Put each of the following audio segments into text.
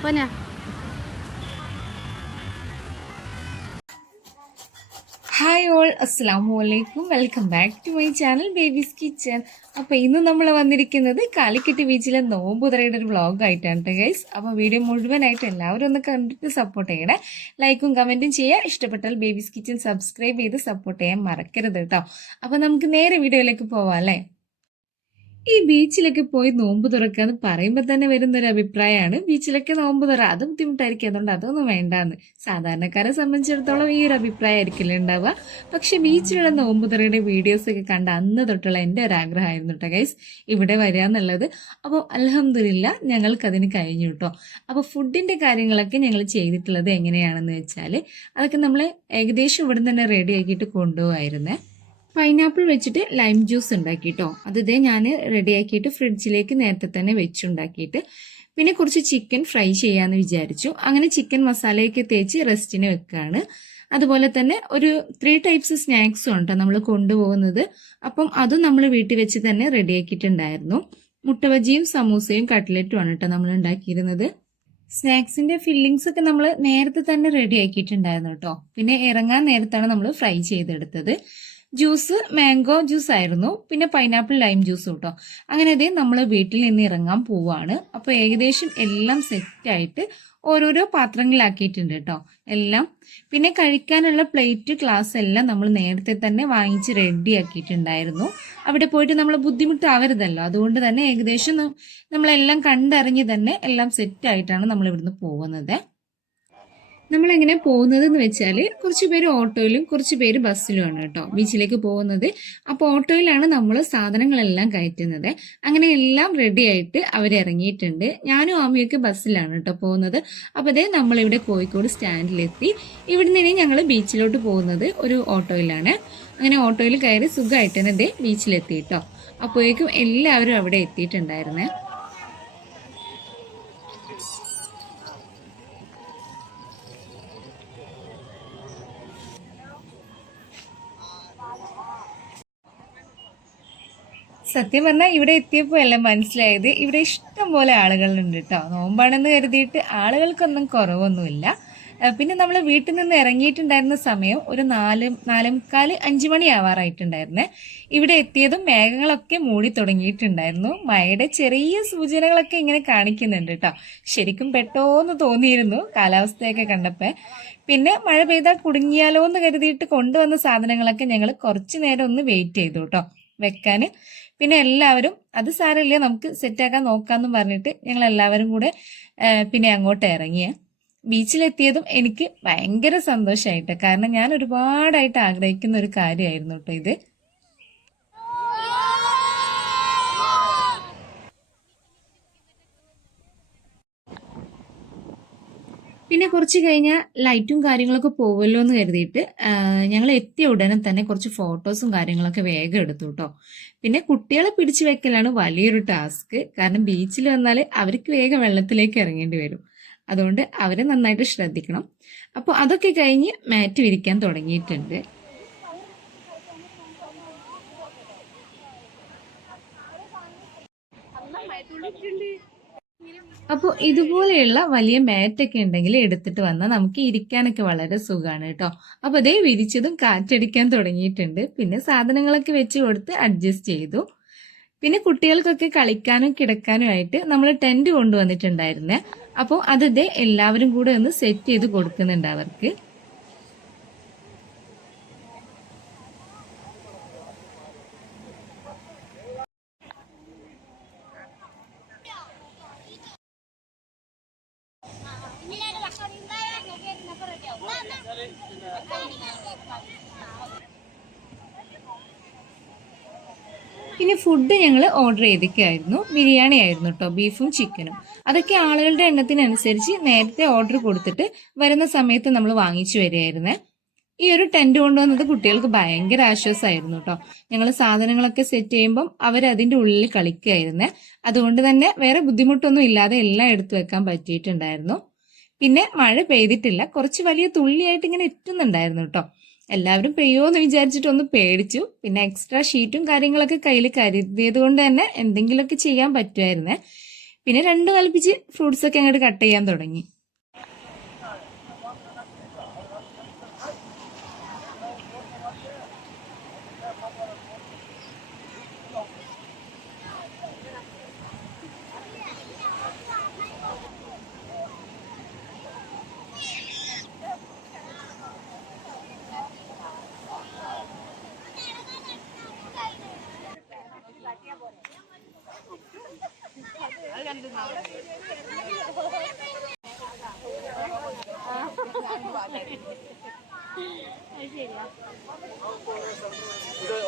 പോനാ hi all അസ്സാം വലൈക്കും welcome back to my channel baby's kitchen അപ്പോൾ ഇന്ന് നമ്മൾ വന്നിരിക്കുന്നത് കാലിക്കറ്റ് ബീച്ചിലെ നോമ്പുതറയുടെ ഒരു വ്ളോഗ് ആയിട്ടാണ് കേട്ടോ ഗൈസ് അപ്പോൾ വീഡിയോ മുഴുവനായിട്ട് എല്ലാവരും ഒന്ന് കണ്ടിട്ട് സപ്പോർട്ട് ചെയ്യണേ. ലൈക്കും കമന്റും ചെയ്യുക. ഇഷ്ടപ്പെട്ടാൽ ബേബീസ് കിച്ചൺ സബ്സ്ക്രൈബ് ചെയ്ത് സപ്പോർട്ട് ചെയ്യാൻ മറക്കരുത് കേട്ടോ അപ്പോൾ നമുക്ക് നേരെ വീഡിയോയിലേക്ക് പോവാം അല്ലേ? ഈ ബീച്ചിലൊക്കെ പോയി നോമ്പ് തുറക്കുക എന്ന് പറയുമ്പോൾ തന്നെ വരുന്നൊരു അഭിപ്രായമാണ്. ബീച്ചിലൊക്കെ നോമ്പ് തുറ അത് ബുദ്ധിമുട്ടായിരിക്കും. അതുകൊണ്ട് അതൊന്നും വേണ്ടാന്ന്. സാധാരണക്കാരെ സംബന്ധിച്ചിടത്തോളം ഈ ഒരു അഭിപ്രായം ആയിരിക്കില്ല ഉണ്ടാവുക. പക്ഷെ ബീച്ചിലുള്ള നോമ്പ് തുറയുടെ വീഡിയോസ് ഒക്കെ കണ്ട അന്ന് തൊട്ടുള്ള എന്റെ ഒരു ആഗ്രഹമായിരുന്നു കേട്ടോ ഗൈസ് ഇവിടെ വരിക എന്നുള്ളത്. അപ്പോൾ അലഹമില്ല ഞങ്ങൾക്കതിന് കഴിഞ്ഞു കേട്ടോ. അപ്പോൾ ഫുഡിന്റെ കാര്യങ്ങളൊക്കെ ഞങ്ങൾ ചെയ്തിട്ടുള്ളത് എങ്ങനെയാണെന്ന് വെച്ചാൽ അതൊക്കെ നമ്മൾ ഏകദേശം ഇവിടെ തന്നെ റെഡി ആക്കിയിട്ട് കൊണ്ടുപോകായിരുന്നേ പൈനാപ്പിൾ വെച്ചിട്ട് ലൈം ജ്യൂസ് ഉണ്ടാക്കിട്ടോ. അത് ഇതേ ഞാൻ റെഡിയാക്കിയിട്ട് ഫ്രിഡ്ജിലേക്ക് നേരത്തെ തന്നെ വെച്ചുണ്ടാക്കിയിട്ട് പിന്നെ കുറച്ച് ചിക്കൻ ഫ്രൈ ചെയ്യാന്ന് വിചാരിച്ചു. അങ്ങനെ ചിക്കൻ മസാലയൊക്കെ തേച്ച് റെസ്റ്റിന് വെക്കുകയാണ് അതുപോലെ തന്നെ ഒരു ത്രീ ടൈപ്സ് സ്നാക്സും ഉണ്ടോ നമ്മൾ കൊണ്ടുപോകുന്നത്. അപ്പം അതും നമ്മൾ വീട്ടിൽ വെച്ച് തന്നെ റെഡിയാക്കിയിട്ടുണ്ടായിരുന്നു മുട്ടവജിയും സമൂസയും കട്ട്ലറ്റും ആണ് കേട്ടോ നമ്മൾ ഉണ്ടാക്കിയിരുന്നത്. സ്നാക്സിന്റെ ഫില്ലിങ്സ് ഒക്കെ നമ്മൾ നേരത്തെ തന്നെ റെഡി ആക്കിയിട്ടുണ്ടായിരുന്നു കേട്ടോ. പിന്നെ ഇറങ്ങാൻ നേരത്താണ് നമ്മൾ ഫ്രൈ ചെയ്തെടുത്തത്. ജ്യൂസ് മാംഗോ ജ്യൂസ് ആയിരുന്നു. പിന്നെ പൈനാപ്പിൾ ലൈം ജ്യൂസ് കേട്ടോ അങ്ങനെ അതേ നമ്മൾ വീട്ടിൽ നിന്ന് ഇറങ്ങാൻ പോവാണ്. അപ്പോൾ ഏകദേശം എല്ലാം സെറ്റായിട്ട് ഓരോരോ പാത്രങ്ങളിലാക്കിയിട്ടുണ്ട് കേട്ടോ. എല്ലാം. പിന്നെ കഴിക്കാനുള്ള പ്ലേറ്റ് ഗ്ലാസ് എല്ലാം നമ്മൾ നേരത്തെ തന്നെ വാങ്ങിച്ച് റെഡി ആക്കിയിട്ടുണ്ടായിരുന്നു. അവിടെ പോയിട്ട് നമ്മൾ ബുദ്ധിമുട്ടാവരുതല്ലോ. അതുകൊണ്ട് തന്നെ ഏകദേശം നമ്മളെല്ലാം കണ്ടറിഞ്ഞ് തന്നെ എല്ലാം സെറ്റായിട്ടാണ് നമ്മൾ ഇവിടുന്ന് പോകുന്നത്. നമ്മൾ എങ്ങനെ പോകുന്നത് എന്ന് വെച്ചാൽ കുറച്ച് പേര് ഓട്ടോയിലും കുറച്ച് പേര് ബസ്സിലുമാണ് കേട്ടോ. ബീച്ചിലേക്ക് പോകുന്നത്. അപ്പോൾ ഓട്ടോയിലാണ് നമ്മൾ സാധനങ്ങളെല്ലാം കയറ്റുന്നത്. അങ്ങനെ എല്ലാം റെഡി ആയിട്ട് അവർ ഇറങ്ങിയിട്ടുണ്ട് ഞാനും ആമിയൊക്കെ ബസ്സിലാണ് കേട്ടോ പോകുന്നത്. അപ്പോൾ അതേ നമ്മളിവിടെ കോഴിക്കോട് സ്റ്റാൻഡിലെത്തി. ഇവിടെ നിന്ന് ഞങ്ങൾ ബീച്ചിലോട്ട് പോകുന്നത് ഒരു ഓട്ടോയിലാണ്. അങ്ങനെ ഓട്ടോയിൽ കയറി സുഖമായിട്ട് തന്നെ ദേ ബീച്ചിലെത്തി കേട്ടോ. അപ്പോഴേക്കും എല്ലാവരും അവിടെ എത്തിയിട്ടുണ്ടായിരുന്നേ. സത്യം പറഞ്ഞാൽ ഇവിടെ എത്തിയപ്പോൾ എല്ലാം മനസ്സിലായത്. ഇവിടെ ഇഷ്ടം പോലെ ആളുകളുണ്ട് കേട്ടോ നോമ്പാണെന്ന് കരുതിയിട്ട് ആളുകൾക്കൊന്നും കുറവൊന്നുമില്ല. പിന്നെ നമ്മൾ വീട്ടിൽ നിന്ന് ഇറങ്ങിയിട്ടുണ്ടായിരുന്ന സമയം ഒരു നാല് നാലേമുക്കാൽ അഞ്ചു മണി ആവാറായിട്ടുണ്ടായിരുന്നേ. ഇവിടെ എത്തിയതും മേഘങ്ങളൊക്കെ മൂടി തുടങ്ങിയിട്ടുണ്ടായിരുന്നു. മഴയുടെ ചെറിയ സൂചനകളൊക്കെ ഇങ്ങനെ കാണിക്കുന്നുണ്ട് കേട്ടോ ശരിക്കും പെട്ടോന്ന് തോന്നിയിരുന്നു കാലാവസ്ഥയൊക്കെ കണ്ടപ്പോൾ പിന്നെ മഴ പെയ്താൽ കുടുങ്ങിയാലോ എന്ന് കരുതിയിട്ട് കൊണ്ടുവന്ന സാധനങ്ങളൊക്കെ ഞങ്ങൾ കുറച്ചു നേരം ഒന്ന് വെയിറ്റ് ചെയ്തു കേട്ടോ വെക്കാന് പിന്നെ എല്ലാവരും അത് സാരമില്ല നമുക്ക് സെറ്റാക്കാൻ നോക്കാന്ന് പറഞ്ഞിട്ട് ഞങ്ങൾ എല്ലാവരും കൂടെ പിന്നെ അങ്ങോട്ട് ഇറങ്ങിയ. ബീച്ചിലെത്തിയതും എനിക്ക് ഭയങ്കര സന്തോഷമായിട്ട് കാരണം ഞാൻ ഒരുപാടായിട്ട് ആഗ്രഹിക്കുന്ന ഒരു കാര്യമായിരുന്നു കേട്ടോ ഇത്. പിന്നെ കുറച്ച് കഴിഞ്ഞാൽ ലൈറ്റും കാര്യങ്ങളൊക്കെ പോവല്ലോ എന്ന് കരുതിയിട്ട് ഞങ്ങൾ എത്തിയ ഉടനെ തന്നെ കുറച്ച് ഫോട്ടോസും കാര്യങ്ങളൊക്കെ വേഗം എടുത്തു കേട്ടോ പിന്നെ കുട്ടികളെ പിടിച്ചു വെക്കലാണ് വലിയൊരു ടാസ്ക്. കാരണം ബീച്ചിൽ വന്നാൽ അവർക്ക് വേഗം വെള്ളത്തിലേക്ക് ഇറങ്ങേണ്ടി വരും. അതുകൊണ്ട് അവരെ നന്നായിട്ട് ശ്രദ്ധിക്കണം. അപ്പോൾ അതൊക്കെ കഴിഞ്ഞ് മാറ്റ് വിരിക്കാൻ തുടങ്ങിയിട്ടുണ്ട്. അപ്പോൾ ഇതുപോലെയുള്ള വലിയ മാറ്റൊക്കെ ഉണ്ടെങ്കിൽ എടുത്തിട്ട് വന്നാൽ നമുക്ക് ഇരിക്കാനൊക്കെ വളരെ സുഖമാണ് കേട്ടോ. അപ്പോൾ അതേ വിരിച്ചതും കാറ്റടിക്കാൻ തുടങ്ങിയിട്ടുണ്ട്. പിന്നെ സാധനങ്ങളൊക്കെ വെച്ച് കൊടുത്ത് അഡ്ജസ്റ്റ് ചെയ്തു. പിന്നെ കുട്ടികൾക്കൊക്കെ കളിക്കാനും കിടക്കാനും ആയിട്ട് നമ്മൾ ടെന്റ് കൊണ്ടുവന്നിട്ടുണ്ടായിരുന്നേ. അപ്പോൾ അത് എല്ലാവരും കൂടെ ഒന്ന് സെറ്റ് ചെയ്ത് കൊടുക്കുന്നുണ്ട് അവർക്ക്. പിന്നെ ഫുഡ് ഞങ്ങൾ ഓർഡർ ചെയ്തൊക്കെയായിരുന്നു ബിരിയാണി ആയിരുന്നു കേട്ടോ ബീഫും ചിക്കനും അതൊക്കെ ആളുകളുടെ എണ്ണത്തിനനുസരിച്ച് നേരത്തെ ഓർഡർ കൊടുത്തിട്ട് വരുന്ന സമയത്ത് നമ്മൾ വാങ്ങിച്ചു വരികയായിരുന്നേ. ഈ ഒരു ടെന്റ് കൊണ്ടുവന്നത് കുട്ടികൾക്ക് ഭയങ്കര ആശ്വാസമായിരുന്നു കേട്ടോ ഞങ്ങൾ സാധനങ്ങളൊക്കെ സെറ്റ് ചെയ്യുമ്പം അവർ അതിന്റെ ഉള്ളിൽ കളിക്കുകയായിരുന്നു. അതുകൊണ്ട് തന്നെ വേറെ ബുദ്ധിമുട്ടൊന്നും ഇല്ലാതെ എല്ലാം എടുത്തു വെക്കാൻ പറ്റിയിട്ടുണ്ടായിരുന്നു. പിന്നെ മഴ പെയ്തിട്ടില്ല. കുറച്ച് വലിയ തുള്ളിയായിട്ട് ഇങ്ങനെ എത്തുന്നുണ്ടായിരുന്നു കേട്ടോ എല്ലാവരും പെയ്യോന്ന് വിചാരിച്ചിട്ട് ഒന്ന് പേടിച്ചു. പിന്നെ എക്സ്ട്രാ ഷീറ്റും കാര്യങ്ങളൊക്കെ കയ്യിൽ കരുതിയത് കൊണ്ട് തന്നെ എന്തെങ്കിലുമൊക്കെ ചെയ്യാൻ പറ്റുമായിരുന്നേ പിന്നെ രണ്ട് കൽപ്പിച്ച് ഫ്രൂട്ട്സ് ഒക്കെ അങ്ങോട്ട് കട്ട് ചെയ്യാൻ തുടങ്ങി.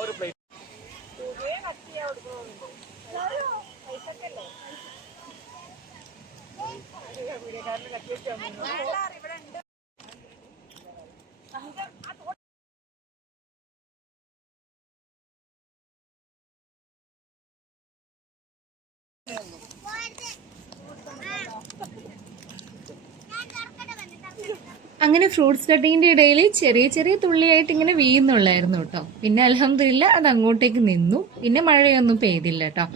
ഒരു പ്ലേറ്റ് പൈസക്കല്ലേ വീടുകാരന് കത്തിച്ചു അങ്ങനെ ഫ്രൂട്ട്സ് കട്ടിങ്ങിന്റെ ഇടയിൽ ചെറിയ ചെറിയ തുള്ളിയായിട്ട് ഇങ്ങനെ വീഴുന്നുള്ളായിരുന്നു കേട്ടോ. പിന്നെ അലഹമില്ല അത് അങ്ങോട്ടേക്ക് നിന്നു. പിന്നെ മഴയൊന്നും പെയ്തില്ല കേട്ടോ.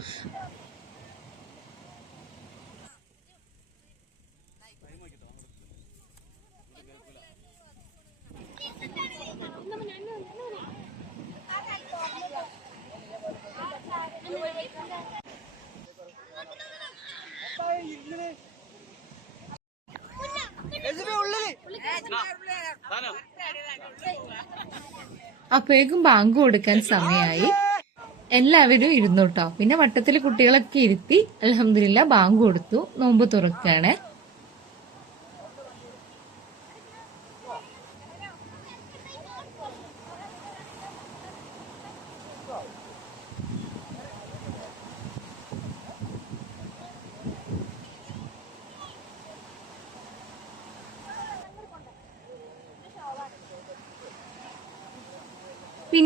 അപ്പോഴേക്കും ബാങ്ക് കൊടുക്കാൻ സമയമായി എല്ലാവരും ഇരുന്നു കേട്ടോ. പിന്നെ വട്ടത്തിൽ കുട്ടികളൊക്കെ ഇരുത്തി അലഹമില്ല ബാങ്ക് കൊടുത്തു. നോമ്പ് തുറക്കാണ്.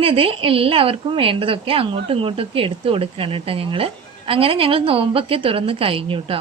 ഇത് എല്ലാവർക്കും വേണ്ടതൊക്കെ അങ്ങോട്ടും ഇങ്ങോട്ടും ഒക്കെ എടുത്തു കൊടുക്കുകയാണ് കേട്ടോ ഞങ്ങൾ അങ്ങനെ ഞങ്ങൾ നോമ്പൊക്കെ തുറന്ന് കഴിഞ്ഞു കേട്ടോ.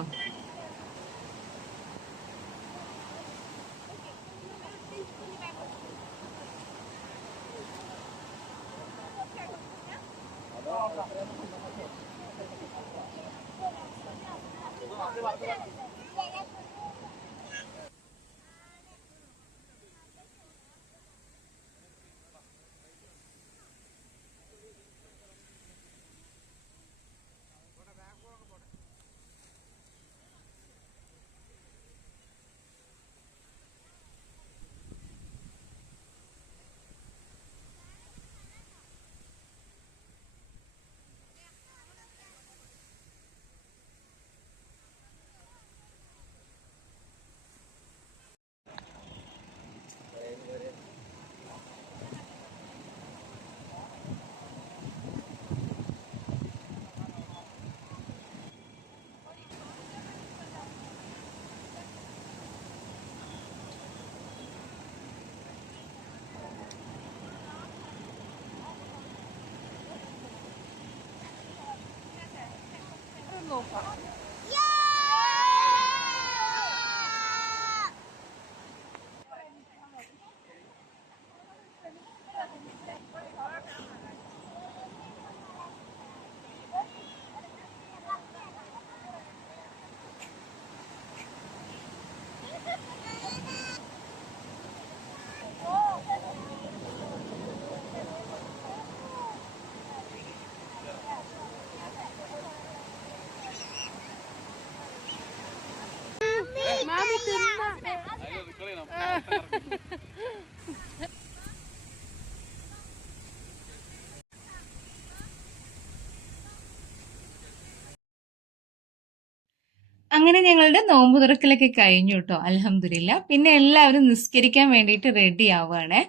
അങ്ങനെ ഞങ്ങളുടെ നോമ്പ് തുറക്കലൊക്കെ കഴിഞ്ഞു കേട്ടോ അലഹമില്ല പിന്നെ എല്ലാവരും നിസ്കരിക്കാൻ വേണ്ടിയിട്ട് റെഡി ആവുകയാണ്.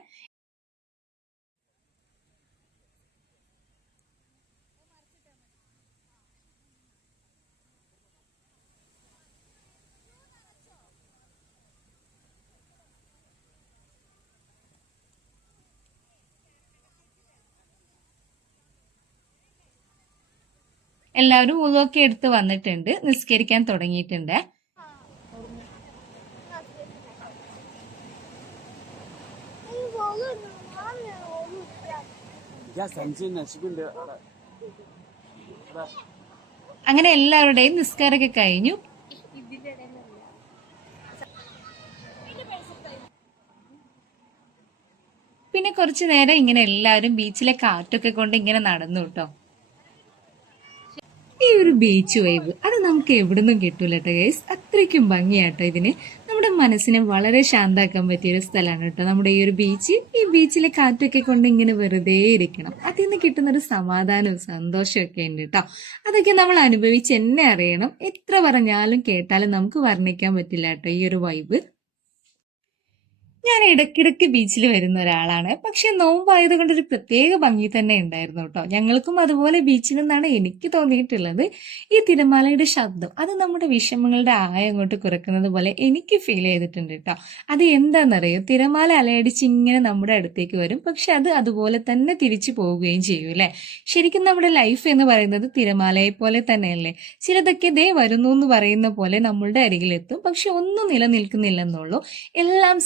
എല്ലാവരും ഉളുവൊക്കെ എടുത്ത് വന്നിട്ടുണ്ട്. നിസ്കരിക്കാൻ തുടങ്ങിയിട്ടുണ്ട്. അങ്ങനെ എല്ലാവരുടെയും നിസ്കാരമൊക്കെ കഴിഞ്ഞു. പിന്നെ കുറച്ചു നേരം ഇങ്ങനെ എല്ലാവരും ബീച്ചിലെ കാറ്റൊക്കെ കൊണ്ട് ഇങ്ങനെ നടന്നു കേട്ടോ. ഈ ഒരു ബീച്ച് വൈബ് അത് നമുക്ക് എവിടുന്നും കിട്ടൂല കേട്ടോ ഗൈസ് അത്രയ്ക്കും ഭംഗിയാട്ടോ ഇതിന്. നമ്മുടെ മനസ്സിനെ വളരെ ശാന്താക്കാൻ പറ്റിയ ഒരു സ്ഥലമാണ് കേട്ടോ നമ്മുടെ ഈ ഒരു ബീച്ച് ഈ ബീച്ചിലെ കാറ്റൊക്കെ കൊണ്ട് ഇങ്ങനെ വെറുതെ ഇരിക്കണം. അതിൽ നിന്ന് കിട്ടുന്ന ഒരു സമാധാനവും സന്തോഷവും ഒക്കെ ഉണ്ട് കേട്ടോ. അതൊക്കെ നമ്മൾ അനുഭവിച്ച് എന്നെ അറിയണം. എത്ര പറഞ്ഞാലും കേട്ടാലും നമുക്ക് വർണിക്കാൻ പറ്റില്ല കേട്ടോ ഈ ഒരു വൈബ് ഞാൻ ഇടയ്ക്കിടയ്ക്ക് ബീച്ചിൽ വരുന്ന ഒരാളാണ്. പക്ഷെ നോമ്പായത് കൊണ്ട് ഒരു പ്രത്യേക ഭംഗി തന്നെ ഉണ്ടായിരുന്നു കേട്ടോ. ഞങ്ങൾക്കും അതുപോലെ ബീച്ചിൽ നിന്നാണ് എനിക്ക് തോന്നിയിട്ടുള്ളത്. ഈ തിരമാലയുടെ ശബ്ദം അത് നമ്മുടെ വിഷമങ്ങളുടെ ആയം അങ്ങോട്ട് കുറക്കുന്നത് പോലെ എനിക്ക് ഫീൽ ചെയ്തിട്ടുണ്ട് കേട്ടോ. അത് എന്താണെന്നറിയോ തിരമാല അലയടിച്ച് ഇങ്ങനെ നമ്മുടെ അടുത്തേക്ക് വരും. പക്ഷെ അത് അതുപോലെ തന്നെ തിരിച്ചു പോവുകയും ചെയ്യും അല്ലേ? ശരിക്കും നമ്മുടെ ലൈഫ് എന്ന് പറയുന്നത് തിരമാലയെ പോലെ തന്നെയല്ലേ? ചിലതൊക്കെ ദേ വരുന്നു എന്ന് പറയുന്ന പോലെ നമ്മളുടെ അരികിലെത്തും. പക്ഷെ ഒന്നും നിലനിൽക്കുന്നില്ലെന്നുള്ളൂ. എല്ലാം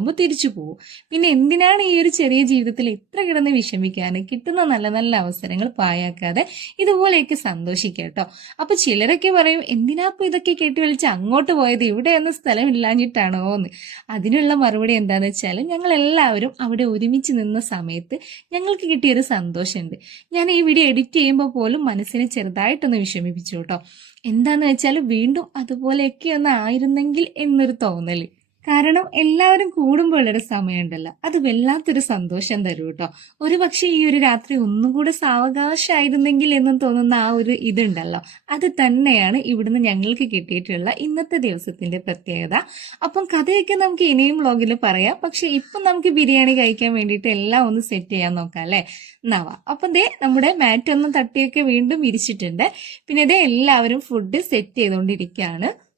സമയമാവുമ്പോൾ തിരിച്ചു പോകും പിന്നെ എന്തിനാണ് ഈ ഒരു ചെറിയ ജീവിതത്തിൽ ഇത്ര കിടന്ന് വിഷമിക്കാൻ കിട്ടുന്ന നല്ല നല്ല അവസരങ്ങൾ പായാക്കാതെ ഇതുപോലെയൊക്കെ സന്തോഷിക്കുക കേട്ടോ. അപ്പൊ ചിലരൊക്കെ പറയും എന്തിനാപ്പോ ഇതൊക്കെ കേട്ടി വിളിച്ച് അങ്ങോട്ട് പോയത്? ഇവിടെ ഒന്നും സ്ഥലം ഇല്ലാഞ്ഞിട്ടാണോ എന്ന് അതിനുള്ള മറുപടി എന്താന്ന് വെച്ചാൽ ഞങ്ങൾ എല്ലാവരും അവിടെ ഒരുമിച്ച് നിന്ന സമയത്ത് ഞങ്ങൾക്ക് കിട്ടിയൊരു സന്തോഷമുണ്ട്. ഞാൻ ഈ വീഡിയോ എഡിറ്റ് ചെയ്യുമ്പോൾ പോലും മനസ്സിനെ ചെറുതായിട്ടൊന്ന് വിഷമിപ്പിച്ചു കേട്ടോ. എന്താന്ന് വെച്ചാൽ വീണ്ടും അതുപോലെയൊക്കെ ഒന്ന് ആയിരുന്നെങ്കിൽ എന്നൊരു തോന്നൽ. കാരണം എല്ലാവരും കൂടുമ്പോൾ ഒരു സമയമുണ്ടല്ലോ. അത് വല്ലാത്തൊരു സന്തോഷം തരും കേട്ടോ. ഒരു പക്ഷേ ഈ ഒരു രാത്രി ഒന്നും കൂടെ സാവകാശമായിരുന്നെങ്കിൽ എന്നും തോന്നുന്ന ആ ഒരു ഇതുണ്ടല്ലോ. അത് തന്നെയാണ് ഇവിടുന്ന് ഞങ്ങൾക്ക് കിട്ടിയിട്ടുള്ള ഇന്നത്തെ ദിവസത്തിന്റെ പ്രത്യേകത. അപ്പം കഥയൊക്കെ നമുക്ക് ഇനിയും വ്ളോഗിൽ പറയാം. പക്ഷെ ഇപ്പം നമുക്ക് ബിരിയാണി കഴിക്കാൻ വേണ്ടിയിട്ട് എല്ലാം ഒന്ന് സെറ്റ് ചെയ്യാൻ നോക്കാം അല്ലേ? നവ. അപ്പം ദേ നമ്മുടെ മാറ്റൊന്നും തട്ടിയൊക്കെ വീണ്ടും ഇരിച്ചിട്ടുണ്ട്. പിന്നെ ഇതേ എല്ലാവരും ഫുഡ് സെറ്റ് ചെയ്തുകൊണ്ടിരിക്കുകയാണ്.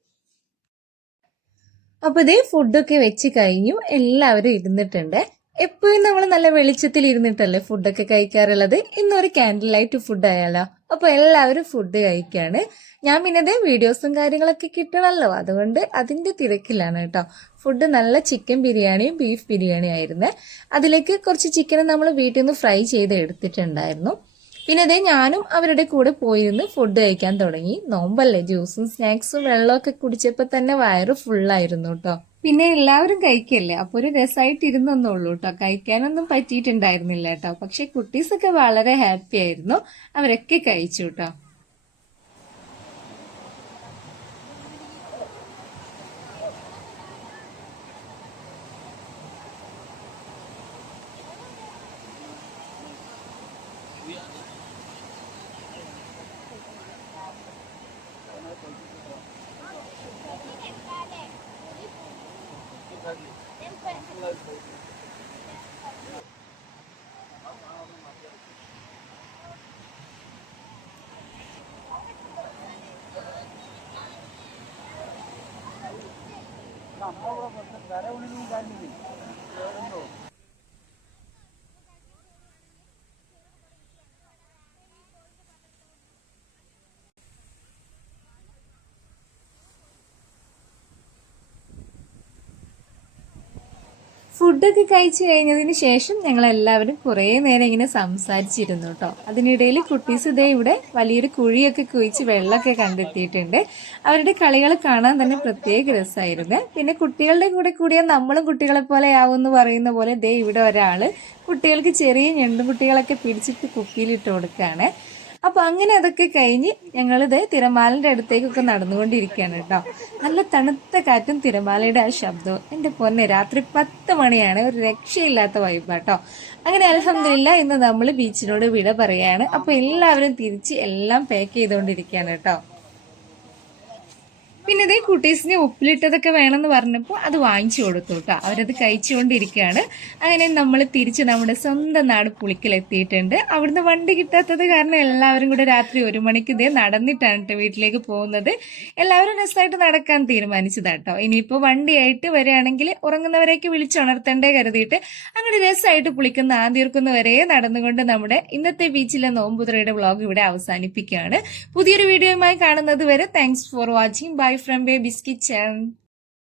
അപ്പൊ ഇതേ ഫുഡൊക്കെ വെച്ച് കഴിഞ്ഞു. എല്ലാവരും ഇരുന്നിട്ടുണ്ട്. എപ്പോഴും നമ്മൾ നല്ല വെളിച്ചത്തിൽ ഇരുന്നിട്ടല്ലേ ഫുഡൊക്കെ കഴിക്കാറുള്ളത്? ഇന്നൊരു ക്യാൻഡിൽ ലൈറ്റ് ഫുഡ് ആയാലോ? അപ്പോൾ എല്ലാവരും ഫുഡ് കഴിക്കാണ്. ഞാൻ പിന്നെ വീഡിയോസും കാര്യങ്ങളൊക്കെ കിട്ടണമല്ലോ അതുകൊണ്ട് അതിന്റെ തിരക്കിലാണ് കേട്ടോ. ഫുഡ് നല്ല ചിക്കൻ ബിരിയാണിയും ബീഫ് ബിരിയാണിയും ആയിരുന്നു. അതിലേക്ക് കുറച്ച് ചിക്കൻ നമ്മൾ വീട്ടിൽ നിന്ന് ഫ്രൈ ചെയ്ത് എടുത്തിട്ടുണ്ടായിരുന്നു. പിന്നെ അതേ ഞാനും അവരുടെ കൂടെ പോയിരുന്ന് ഫുഡ് കഴിക്കാൻ തുടങ്ങി. നോമ്പല്ലേ ജ്യൂസും സ്നാക്സും വെള്ളമൊക്കെ കുടിച്ചപ്പോൾ തന്നെ വയറ് ഫുള്ളായിരുന്നു കേട്ടോ പിന്നെ എല്ലാവരും കഴിക്കല്ലേ? അപ്പൊ ഒരു രസമായിട്ട് ഇരുന്നൊന്നുള്ളൂ കേട്ടോ കഴിക്കാനൊന്നും പറ്റിയിട്ടുണ്ടായിരുന്നില്ല കേട്ടോ പക്ഷെ കുട്ടീസൊക്കെ വളരെ ഹാപ്പി ആയിരുന്നു. അവരൊക്കെ കഴിച്ചു കേട്ടോ अपना बड़ा बदल रहा है उन्हें गाड़ी ഫുഡൊക്കെ കഴിച്ചു കഴിഞ്ഞതിന് ശേഷം ഞങ്ങൾ എല്ലാവരും കുറേ നേരം ഇങ്ങനെ സംസാരിച്ചിരുന്നു കേട്ടോ അതിനിടയിൽ കുട്ടീസ് ഇതേ ഇവിടെ വലിയൊരു കുഴിയൊക്കെ കുഴിച്ച് വെള്ളമൊക്കെ കണ്ടെത്തിയിട്ടുണ്ട്. അവരുടെ കളികൾ കാണാൻ തന്നെ പ്രത്യേക രസമായിരുന്നു. പിന്നെ കുട്ടികളുടെ കൂടെ കൂടിയാൽ നമ്മളും കുട്ടികളെ പോലെ ആവും എന്ന് പറയുന്ന പോലെ ദേ ഇവിടെ ഒരാൾ കുട്ടികൾക്ക് ചെറിയ ഞണ്ടും കുട്ടികളൊക്കെ പിടിച്ചിട്ട് കുപ്പിയിലിട്ട് കൊടുക്കുകയാണ്. അപ്പൊ അങ്ങനെ അതൊക്കെ കഴിഞ്ഞ് ഞങ്ങളിത് തിരമാലയുടെ അടുത്തേക്കൊക്കെ നടന്നുകൊണ്ടിരിക്കുകയാണ് കേട്ടോ. നല്ല തണുത്ത കാറ്റും തിരമാലയുടെ ആ ശബ്ദവും. എന്റെ പൊന്നെ രാത്രി പത്ത് മണിയാണ്. ഒരു രക്ഷയില്ലാത്ത വൈബാട്ടോ അങ്ങനെ അലഹമില്ല ഇന്ന് നമ്മൾ ബീച്ചിനോട് വിട പറയാണ്. അപ്പൊ എല്ലാവരും തിരിച്ച് എല്ലാം പാക്ക് ചെയ്തുകൊണ്ടിരിക്കുകയാണ് കേട്ടോ. പിന്നെ ഇതേ കുട്ടീസിന് ഉപ്പിലിട്ടതൊക്കെ വേണമെന്ന് പറഞ്ഞപ്പോൾ അത് വാങ്ങിച്ചു കൊടുത്തു കേട്ടോ അവരത് കഴിച്ചുകൊണ്ടിരിക്കുകയാണ്. അങ്ങനെ നമ്മൾ തിരിച്ച് നമ്മുടെ സ്വന്തം നാട് പുളിക്കലെത്തിയിട്ടുണ്ട്. അവിടുന്ന് വണ്ടി കിട്ടാത്തത് കാരണം എല്ലാവരും കൂടെ രാത്രി ഒരു മണിക്ക് ഇതേ നടന്നിട്ടാണ് കേട്ടോ വീട്ടിലേക്ക് പോകുന്നത്. എല്ലാവരും രസമായിട്ട് നടക്കാൻ തീരുമാനിച്ചതാട്ടോ ഇനിയിപ്പോൾ വണ്ടിയായിട്ട് വരികയാണെങ്കിൽ ഉറങ്ങുന്നവരെയൊക്കെ വിളിച്ചുണർത്തേണ്ടേ കരുതിയിട്ട് അങ്ങനെ രസമായിട്ട് പുളിക്കുന്ന ആദ്യർക്കുന്ന വരെ നടന്നുകൊണ്ട് നമ്മുടെ ഇന്നത്തെ ബീച്ചിലെ നോമ്പുതുറയുടെ വ്ളോഗ് ഇവിടെ അവസാനിപ്പിക്കുകയാണ്. പുതിയൊരു വീഡിയോയുമായി കാണുന്നത് വരെ thanks for watching bye from baby's kitchen